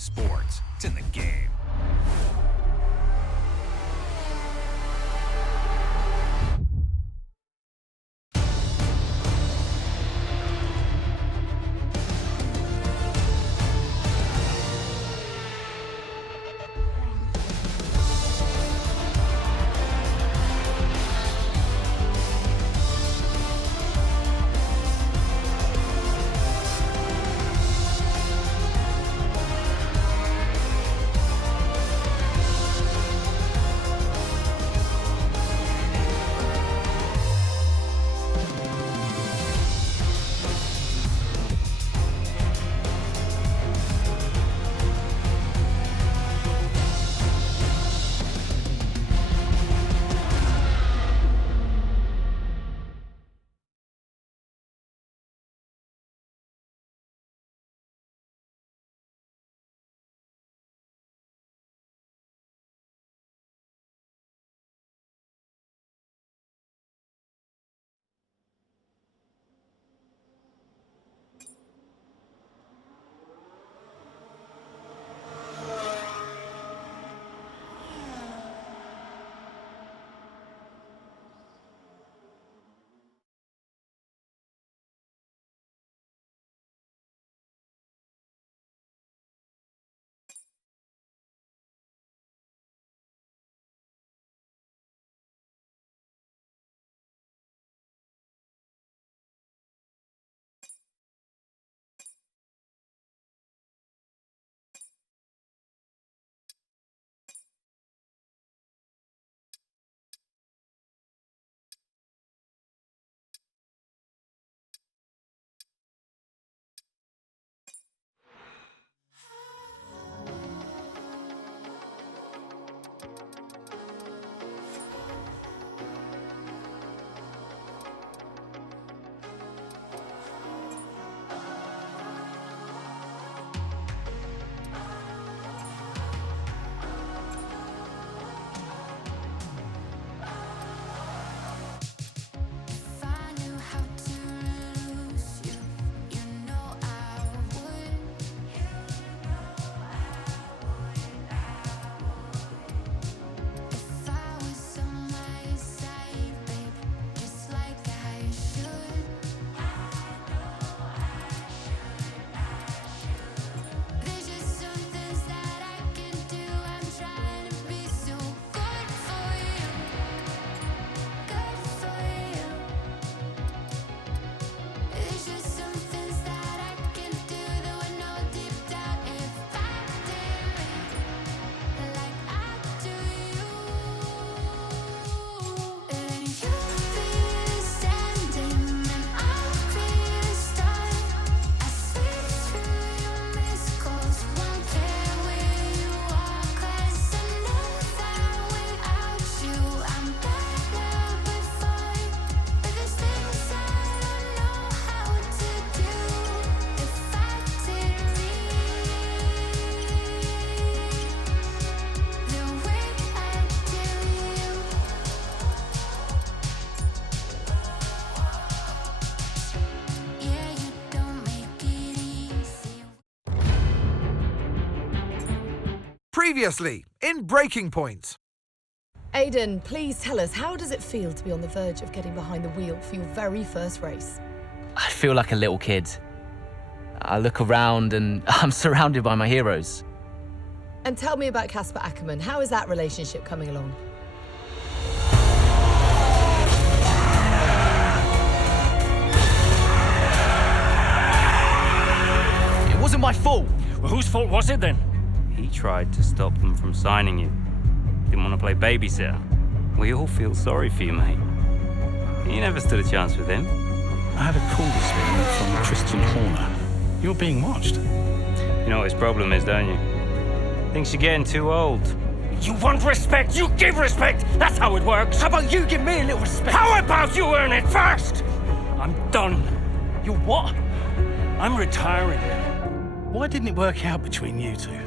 sports. It's in the game. Previously, in Breaking Point. Aidan, please tell us, how does it feel to be on the verge of getting behind the wheel for your very first race? I feel like a little kid. I look around and I'm surrounded by my heroes. And tell me about Casper Ackerman. How is that relationship coming along? It wasn't my fault. Well, whose fault was it then? He tried to stop them from signing you. Didn't want to play babysitter. We all feel sorry for you, mate. You never stood a chance with him. I had a call this morning from Christian Horner. You're being watched. You know what his problem is, don't you? Thinks you're getting too old. You want respect, you give respect! That's how it works! How about you give me a little respect? How about you earn it first? I'm done. You what? I'm retiring. Why didn't it work out between you two?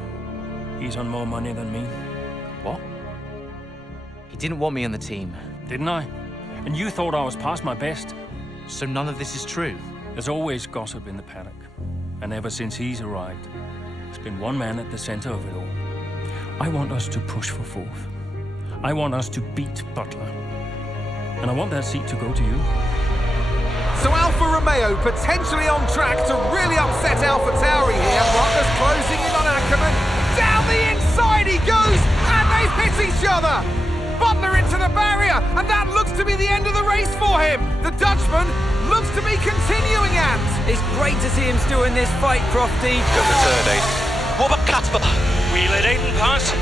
He's on more money than me. What? He didn't want me on the team. Didn't I? And you thought I was past my best? So none of this is true? There's always gossip in the paddock. And ever since he's arrived, There's been one man at the center of it all. I want us to push for fourth. I want us to beat Butler. And I want that seat to go to you. So Alfa Romeo potentially on track to really upset AlphaTauri here. Butler's closing in on Ackerman. Down the inside he goes, and they've hit each other. Butler into the barrier, and that looks to be the end of the race for him. The Dutchman looks to be continuing at. It's great to see him still in this fight, Crofty. Good return, Aiden. What about Casper? We let Aiden pass.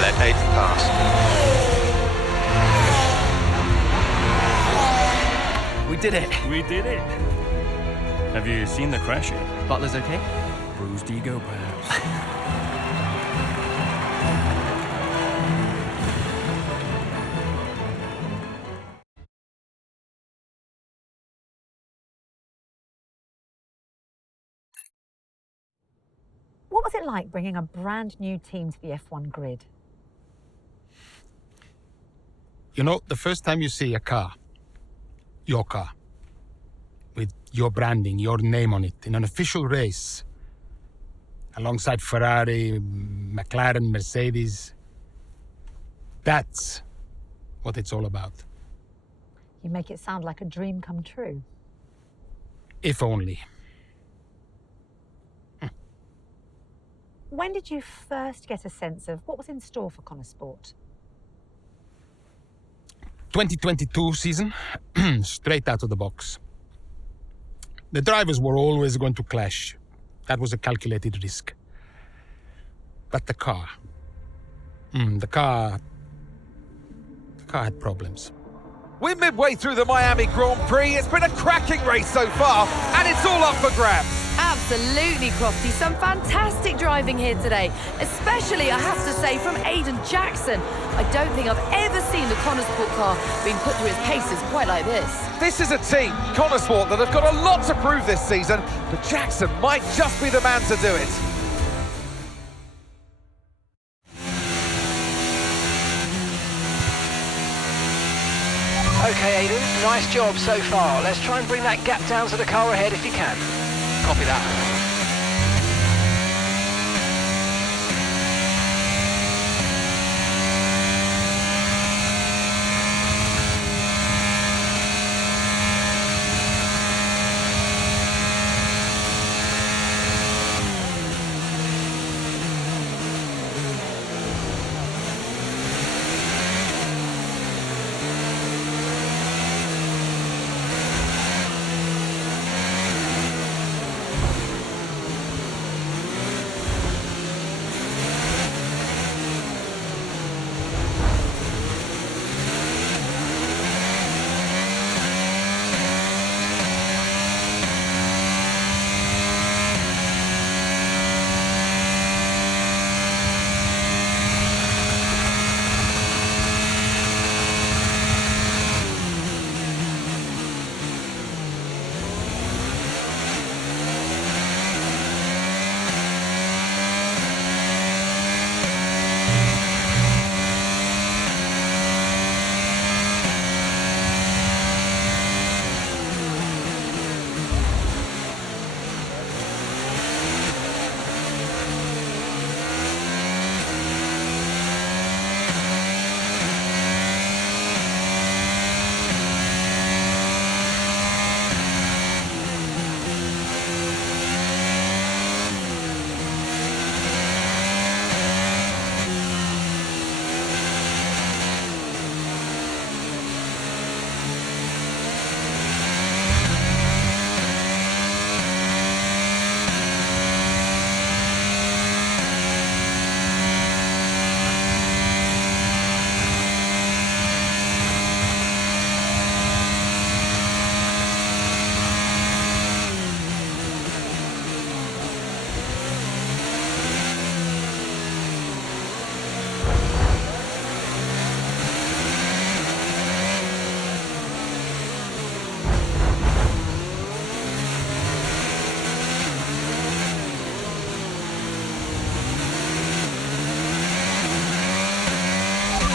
Let Aiden pass. We did it. We did it. Have you seen the crash yet? Butler's okay? Bruised ego, perhaps. What was it like bringing a brand new team to the F1 grid? You know, the first time you see a car, your car, with your branding, your name on it, in an official race, alongside Ferrari, McLaren, Mercedes, that's what it's all about. You make it sound like a dream come true. If only. When did you first get a sense of what was in store for Connor Sport? 2022 season, straight out of the box. The drivers were always going to clash. That was a calculated risk. But the car had problems. We're midway through the Miami Grand Prix. It's been a cracking race so far, and it's all up for grabs. Absolutely, Crofty. Some fantastic driving here today, especially, I have to say, from Aiden Jackson. I don't think I've ever seen the Connor Sport car being put through its paces quite like this. This is a team, Connor Sport, that have got a lot to prove this season, but Jackson might just be the man to do it. Okay, Aiden, nice job so far. Let's try and bring that gap down to the car ahead if you can. Copy that.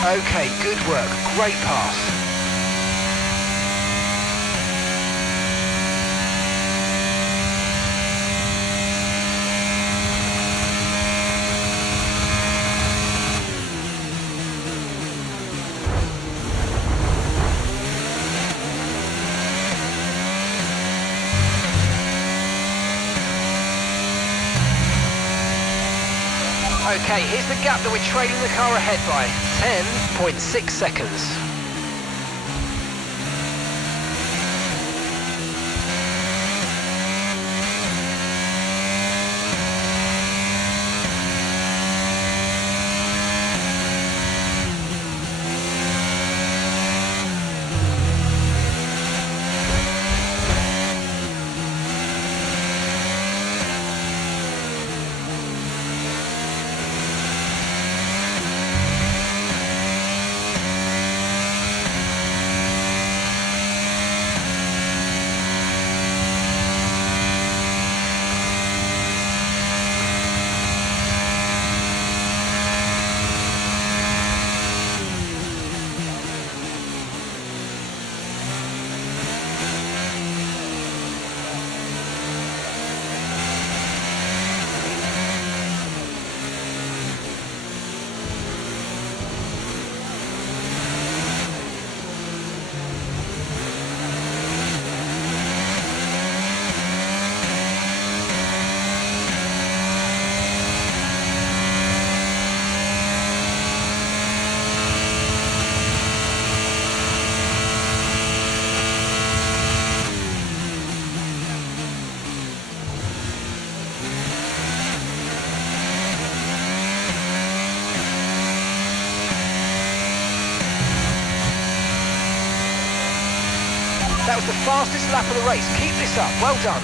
Okay, good work. Great pass. Okay, here's the gap that we're trailing the car ahead by. 10.6 seconds. That was the fastest lap of the race. Keep this up. Well done.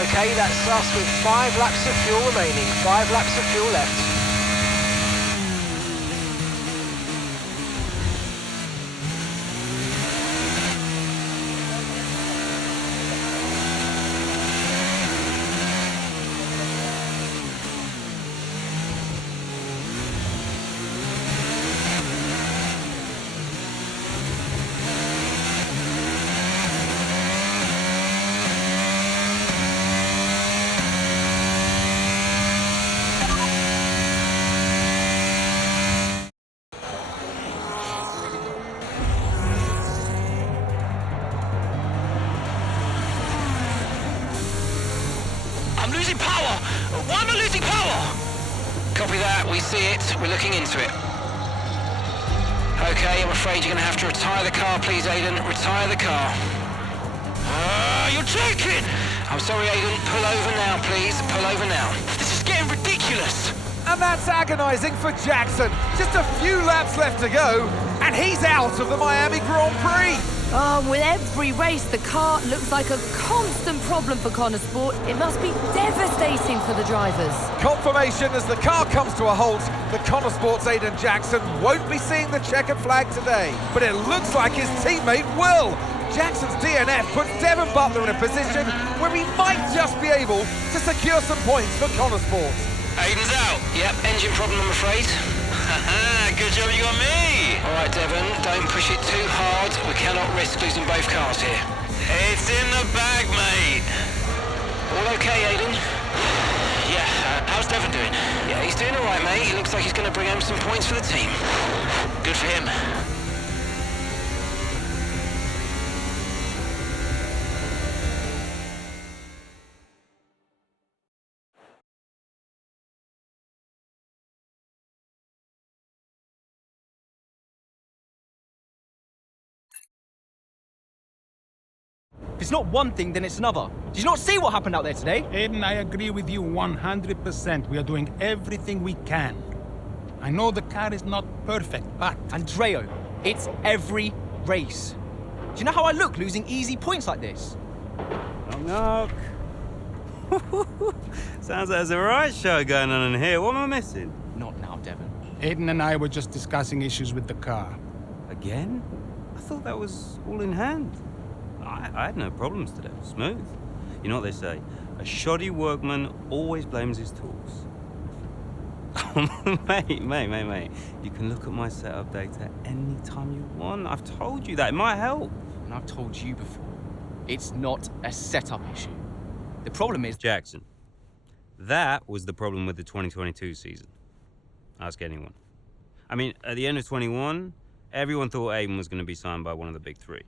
Okay, that's us with 5 laps of fuel remaining. 5 laps of fuel left. I'm losing power! Why am I losing power? Copy that, we see it. We're looking into it. Okay, I'm afraid you're going to have to retire the car, please, Aiden. Retire the car. You're joking! I'm sorry, Aiden. Pull over now, please. Pull over now. This is getting ridiculous. And that's agonising for Jackson. Just a few laps left to go, and he's out of the Miami Grand Prix. Oh, with every race, the car looks like a constant problem for Connor Sport. It must be devastating for the drivers. Confirmation as the car comes to a halt. The Connor Sport's Aiden Jackson won't be seeing the checkered flag today, but it looks like his teammate will. Jackson's DNF puts Devon Butler in a position where he might just be able to secure some points for Connor Sport. Aiden's out. Yep, engine problem, I'm afraid. Good job you got me. All right, Devon, don't push it too hard. We cannot risk losing both cars here. It's in the bag, mate. All okay, Aiden? Yeah, how's Devon doing? Yeah, he's doing all right, mate. He looks like he's going to bring home some points for the team. Good for him. If it's not one thing, then it's another. Did you not see what happened out there today? Aiden, I agree with you 100%. We are doing everything we can. I know the car is not perfect, but... Andreo, it's every race. Do you know how I look losing easy points like this? Knock, knock. Sounds like there's a riot show going on in here. What am I missing? Not now, Devon. Aiden and I were just discussing issues with the car. Again? I thought that was all in hand. I had no problems today. Smooth. You know what they say? A shoddy workman always blames his tools. mate. You can look at my setup data anytime you want. I've told you that. It might help. And I've told you before, it's not a setup issue. The problem is... Jackson, that was the problem with the 2022 season. Ask anyone. I mean, at the end of 21, everyone thought Aiden was going to be signed by one of the big three.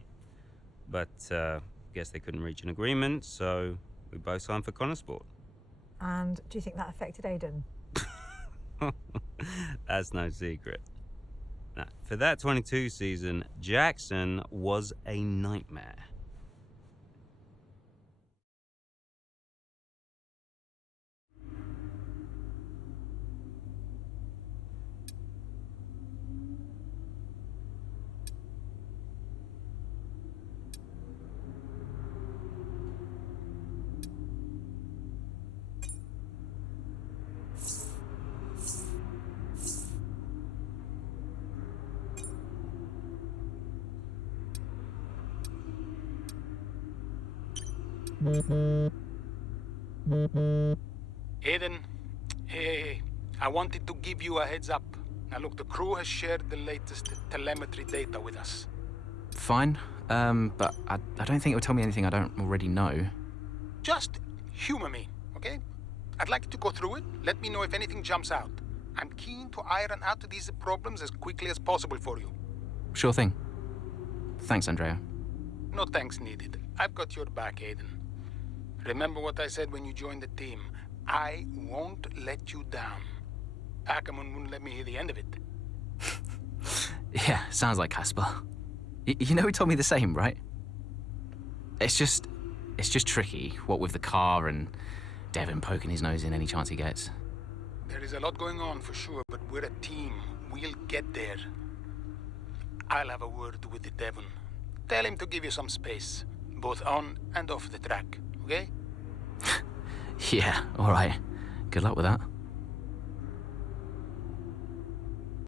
But guess they couldn't reach an agreement, so we both signed for Connor Sport. And do you think that affected Aiden? That's no secret. Now, for that 22 season, Jackson was a nightmare. Aiden, hey, I wanted to give you a heads up. Now look, the crew has shared the latest telemetry data with us. Fine, but I don't think it will tell me anything I don't already know. Just humor me, okay? I'd like you to go through it. Let me know if anything jumps out. I'm keen to iron out these problems as quickly as possible for you. Sure thing. Thanks, Andrea. No thanks needed. I've got your back, Aiden. Remember what I said when you joined the team. I won't let you down. Ackerman wouldn't let me hear the end of it. Yeah, sounds like Casper. You know he told me the same, right? It's just tricky, what with the car and Devon poking his nose in any chance he gets. There is a lot going on for sure, but we're a team. We'll get there. I'll have a word with Devon. Tell him to give you some space, both on and off the track, okay? Yeah, all right. Good luck with that.